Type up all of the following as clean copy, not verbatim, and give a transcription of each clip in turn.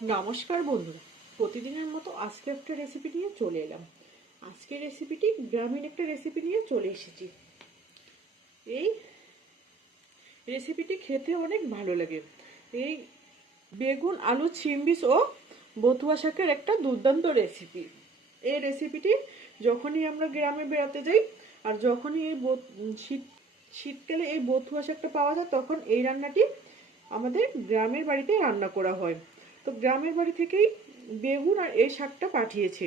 নমস্কার বন্ধুরা, প্রতিদিনের মতো আজকে একটা রেসিপি নিয়ে চলে এলাম। আজকের রেসিপিটি গ্রামীণ একটা রেসিপি নিয়ে চলে এসেছি। এই রেসিপিটি খেতে অনেক ভালো লাগে। এই বেগুন, আলু, চিংড়ি ও বথুয়া শাকের একটা দুর্দান্ত রেসিপি। এই রেসিপিটি যখনই আমরা গ্রামে বেড়াতে যাই আর যখনই এই শীতকালে এই বথুয়া শাকটা পাওয়া যায়, তখন এই রান্নাটি আমাদের গ্রামের বাড়িতে রান্না করা হয়। তো গ্রামের বাড়ি থেকেই বেগুন আর এই শাকটা পাঠিয়েছে।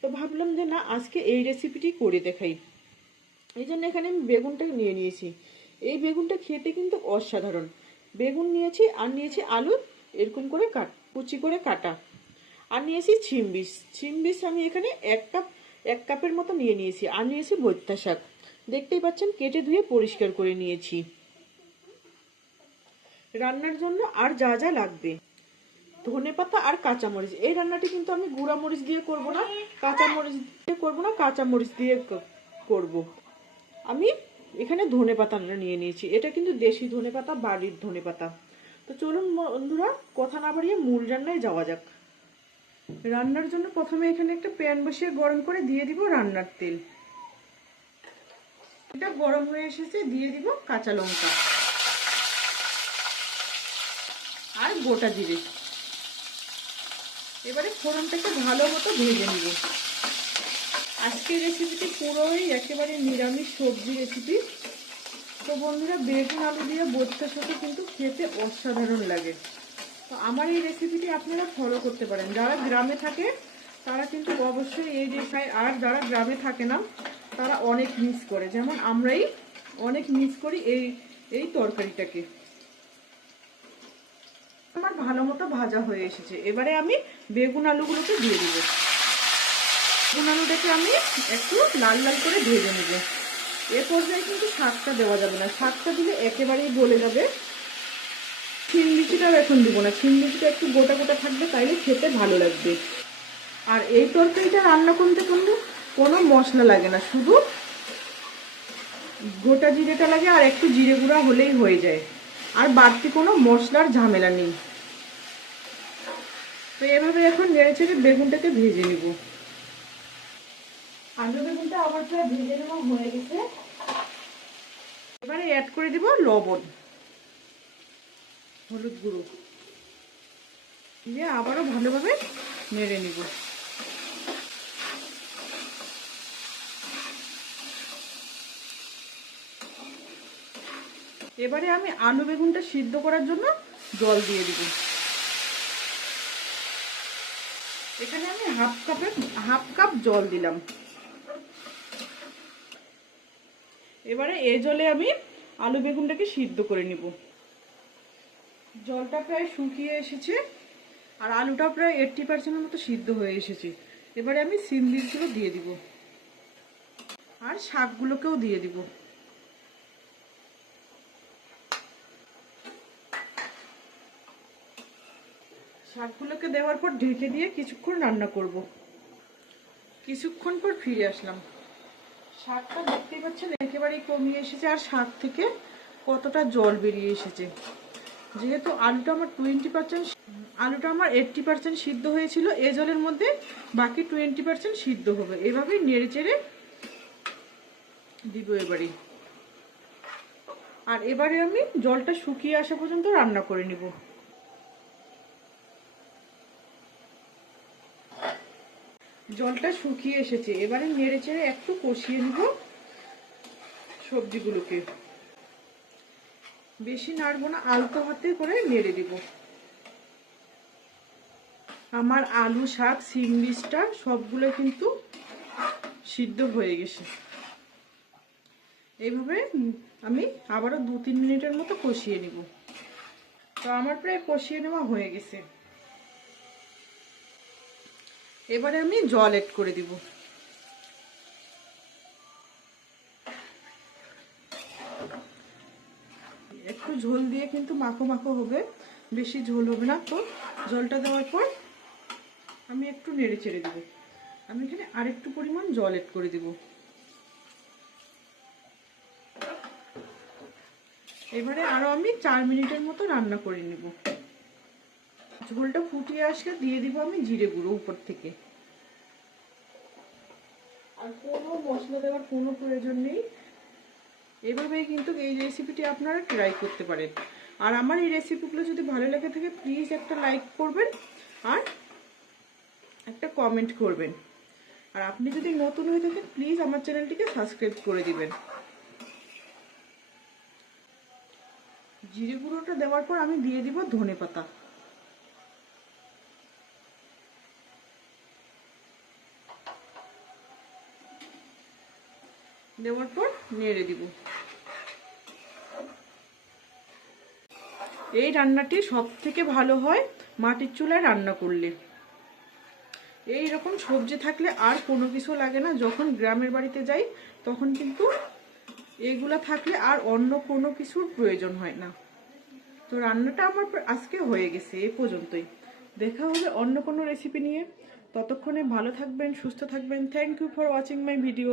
তো ভাবলাম যে না, আজকে এই রেসিপিটি করে দেখাই। এই জন্য এখানে আমি বেগুনটা নিয়ে নিয়েছি। এই বেগুনটা খেতে কিন্তু অসাধারণ। বেগুন নিয়েছি আর নিয়েছি আলু, এরকম করে কুচি করে কাটা। আর নিয়েছি ছিম বিষ আমি এখানে এক কাপের মতো নিয়ে নিয়েছি। আর নিয়েছি বৈত্যা শাক, দেখতেই পাচ্ছেন কেটে ধুয়ে পরিষ্কার করে নিয়েছি। রান্নার জন্য আর যা যা লাগবে: ধনেপাতা আর কাঁচামরিচ। এই রান্নাটি কিন্তু আমি গুঁড়া মরিচ দিয়ে করব না, কাঁচামরিচ দিয়ে করব। আমি এখানে ধনেপাতা নিয়ে নিয়েছি। এটা কিন্তু দেশি ধনেপাতা, বাড়ির ধনেপাতা। তো চলুন বন্ধুরা, কথা না বাড়িয়ে মূল রান্নায় যাওয়া যাক। রান্নার জন্য প্রথমে এখানে একটা প্যান বসিয়ে গরম করে দিয়ে দিব রান্নার তেল। এটা গরম হয়ে এসেছে, দিয়ে দিব কাঁচা লঙ্কা আর গোটা জিরে। এবারে ফোড়নটাকে ভালো মতো ভেজে নিব। আজকের রেসিপিটি পুরোই একেবারে নিরামিষ সবজি রেসিপি। তো বন্ধুরা, বেগুন আলু দিয়ে বৈত্যা শাকে কিন্তু খেতে অসাধারণ লাগে। তো আমার এই রেসিপিটি আপনারা ফলো করতে পারেন। যারা গ্রামে থাকে তারা কিন্তু অবশ্যই এই রেসিপি, আর যারা গ্রামে থাকে না তারা অনেক মিস করে, যেমন আমরাই অনেক মিস করি এই তরকারিটাকে। আমার ভালো মতো ভাজা হয়ে এসেছে। এবারে আমি বেগুন আলুগুলোকে দিয়ে দিব। বেগুন আলুটাকে আমি একটু লাল লাল করে ভেজে নেব। এ পর্যায়ে কিন্তু শাকটা দেওয়া যাবে না, শাকটা দিলে একেবারেই গলে যাবে। শিমবিচিটাও এখন দিব না, শিমবিচিটা একটু গোটা গোটা থাকবে, তাইলে খেতে ভালো লাগবে। আর এই তরকারিটা রান্না করতে কোনো মশলা লাগে না, শুধু গোটা জিরেটা লাগে আর একটু জিরে গুঁড়া হলেই হয়ে যায়। আর বাড়তি কোনো মশলার ঝামেলা নেই। তো এভাবে এখন নেড়ে চেড়ে বেগুনটাকে ভেজে নেব। আলু বেগুনটা আবার প্রায় ভেজে নেওয়া হয়ে গেছে। এবারে অ্যাড করে দিব লবণ, হলুদ গুঁড়ো দিয়ে আবারও ভালোভাবে নেড়ে নিব। এবারে আমি আলু বেগুনটা সিদ্ধ করার জন্য জল দিয়ে দিব। এখানে আমি হাফ কাপ জল দিলাম। এবারে এই জলে আমি আলু বেগুনটাকে সিদ্ধ করে নিব। জলটা প্রায় শুকিয়ে এসেছে আর আলুটা প্রায় 80% মতো সিদ্ধ হয়ে এসেছে। এবারে আমি শিম বীজগুলো দিয়ে দিব আর শাকগুলোকেও দিয়ে দিব। শাকগুলোকে দেওয়ার পর ঢেকে দিয়ে কিছুক্ষণ রান্না করব। কিছুক্ষণ পর ফিরে আসলাম। শাকটা দেখতেই পাচ্ছেন একেবারেই কমিয়ে এসেছে আর শাক থেকে কতটা জল বেরিয়ে এসেছে। যেহেতু আলুটা আমার 80% সিদ্ধ হয়েছিল, এই জলের মধ্যে বাকি 20% সিদ্ধ হবে। এভাবেই নেড়ে চেড়ে দিব এবারে। আর এবারে আমি জলটা শুকিয়ে আসা পর্যন্ত রান্না করে নিব। জলটা শুকিয়ে এসেছে, এবারে নেড়ে চেড়ে একটু কষিয়ে নিব সবজিগুলোকে। বেশি নাড়বো না, আলতো হাতে করে নেড়ে দিব। আমার আলু, শাক, শিম বীজটা সবগুলো কিন্তু সিদ্ধ হয়ে গেছে। এইভাবে আমি আবারও 2-3 মিনিটের মতো কষিয়ে নিব। তো আমার প্রায় কষিয়ে নেওয়া হয়ে গেছে। এবারে আমি জল অ্যাড করে দিব। একটু ঝোল দিয়ে কিন্তু মাখো মাখো হবে, বেশি ঝোল হবে না। তো জলটা দেওয়ার পর আমি একটু নেড়ে চেড়ে দেবো। আমি এখানে আরেকটু পরিমাণ জল অ্যাড করে দিব। এবারে আরো আমি 4 মিনিটের মতো রান্না করে নিব। ঝোলটা ফুটিয়ে আসলে দিয়ে দিব আমি জিরে গুঁড়ো উপর থেকে। আর কোনো মশলা দেওয়ার কোনো প্রয়োজন নেই। এভাবেই কিন্তু এই রেসিপিটি আপনারা ট্রাই করতে পারেন। আর আমার এই রেসিপিগুলো যদি ভালো লেগে থাকে প্লিজ একটা লাইক করবেন আর একটা কমেন্ট করবেন। আর আপনি যদি নতুন হয়ে থাকেন প্লিজ আমার চ্যানেলটিকে সাবস্ক্রাইব করে দিবেন। জিরে গুঁড়োটা দেওয়ার পর আমি দিয়ে দিব ধনেপাতা। দেওয়ার পর নেড়ে দিব। এই রান্নাটি সব থেকে ভালো হয় মাটির চুলায় রান্না করলে। এই রকম সবজি থাকলে আর কোনো কিছু লাগে না। যখন গ্রামের বাড়িতে যাই তখন কিন্তু এগুলা থাকলে আর অন্য কোনো কিছুর প্রয়োজন হয় না। তো রান্নাটা আমার আজকে হয়ে গেছে, এই পর্যন্তই। দেখা হবে অন্য কোনো রেসিপি নিয়ে। ততক্ষণে ভালো থাকবেন, সুস্থ থাকবেন। Thank you for watching my video.